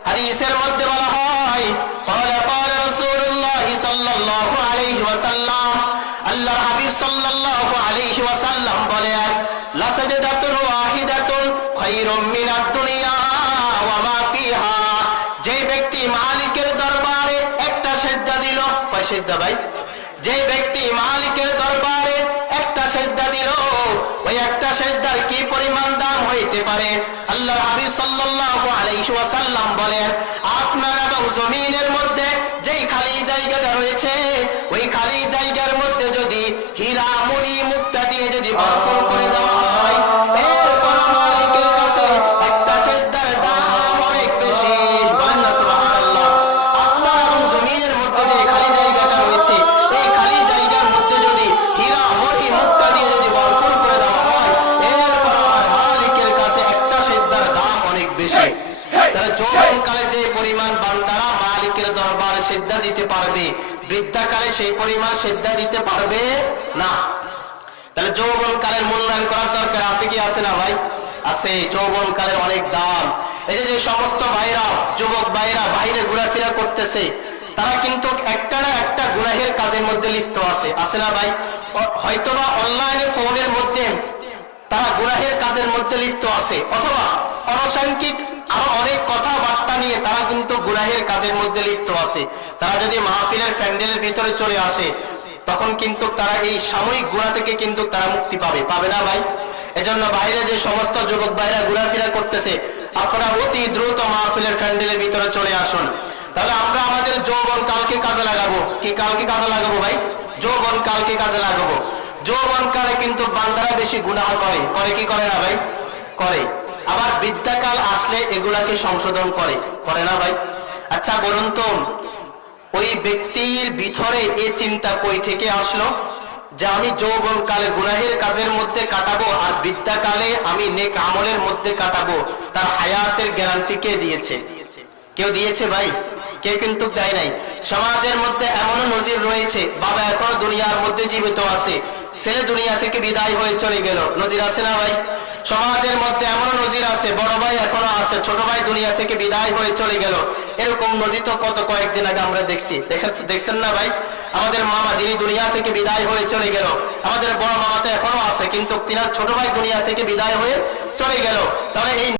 হাদিসের মধ্যে বলা হয় قال قال رسول الله صلى الله عليه وسلم আল্লাহ হাবিব সাল্লাল্লাহু আলাইহি ওয়াসাল্লাম বলেন লা সাজদাতুন ওয়াহিদাতুন খায়রুম মিনাদ দুনিয়া ওয়া মা ফিহা যে ব্যক্তি মালিকের দরবারে একটা সেজদা দিল কয় সেজদা ভাই যে ব্যক্তি মালিকের দরবারে একটা সেজদা দিল ওই একটা সেজদার কি ওয়াসাল্লাম বলেন আসমান এবং জমিনের মধ্যে যেই খালি জায়গাটা রয়েছে, ওই খালি জায়গার মধ্যে যদি হীরা মণি মুক্তা দিয়ে যদি ভরপুর করে দেওয়া বান্দারা মালিকের দরবারে সেদ্ধা দিতে পারবে। বৃদ্ধাকালে সেই পরিমাণ সেদ্ধা দিতে পারবে না। তাহলে যৌবন কালের মূল্যায়ন করার দরকার আছে কি আছে না ভাই? আছে যৌবন কালের অনেক দাম। এই যে সমস্ত ভাইরা, যুবক ভাইরা বাইরে ঘোরাফেরা করতেছে, তারা কিন্তু একটা না একটা গুনাহের কাজের মধ্যে লিপ্ত আছে। আছে না ভাই? হয়তোবা অনলাইনে ফোনের মধ্যে তারা গুনাহের কাজের মধ্যে লিপ্ত আছে। অথবা অনসাংখ্যিক আরও অনেক কথাবার্তা নিয়ে তারা কিন্তু গুনাহের কাজের মধ্যে লিপ্ত আছে। তারা যদি মাহফিলের প্যান্ডেলের ভিতরে চলে আসে, তখন কিন্তু তারা এই সাময়িক গুণা থেকে কিন্তু তারা মুক্তি পাবে। পাবে না ভাই? এজন্য বাইরে যে সমস্ত যুবক ভাইরা ঘোরাফেরা করতেছে, আপনারা অতি দ্রুত মাহফিলের প্যান্ডেলের ভিতরে চলে আসুন। তাহলে আমরা আমাদের যৌবন কালকে কাজে লাগাবো। কি কালকে কাজে লাগাবো ভাই? যৌবন কালকে কাজে লাগাবো। যৌবন কালে কিন্তু বান্দারা বেশি গুনাহ করে। করে কি করে না ভাই? করে। আবার বৃদ্ধাকাল আসলে এগুলাকে সংশোধন করে। করে না ভাই? আচ্ছা বলুন তো, ওই ব্যক্তির ভিতরে এই চিন্তা কই থেকে আসলো? যে আমি যৌবন কালে গুনাহের কাজের মধ্যে কাটাবো আর বৃদ্ধাকালে আমি নেক আমলের মধ্যে কাটাবো, তার হায়াতের গ্যারান্টি কে দিয়েছে? কেউ দিয়েছে ভাই? কে কিন্তু দেয় নাই। সমাজের মধ্যে এমনও নজির রয়েছে, বাবা এখনও দুনিয়ার মধ্যে জীবিত আছে। ছেলে দুনিয়া থেকে বিদায় হয়ে চলে গেল। নজির আছে না ভাই? সমাজের মধ্যে এমনও নজির আছে, বড় ভাই এখনও আছে, ছোট ভাই দুনিয়া থেকে বিদায় হয়ে চলে গেল। এরকম নজির তো কত কয়েকদিন আগে আমরা দেখছি। দেখছেন না ভাই? আমাদের মামা যিনি দুনিয়া থেকে বিদায় হয়ে চলে গেল, আমাদের বড় মামা তো এখনও আছে, কিন্তু তিনার ছোট ভাই দুনিয়া থেকে বিদায় হয়ে চলে গেল। তাহলে এই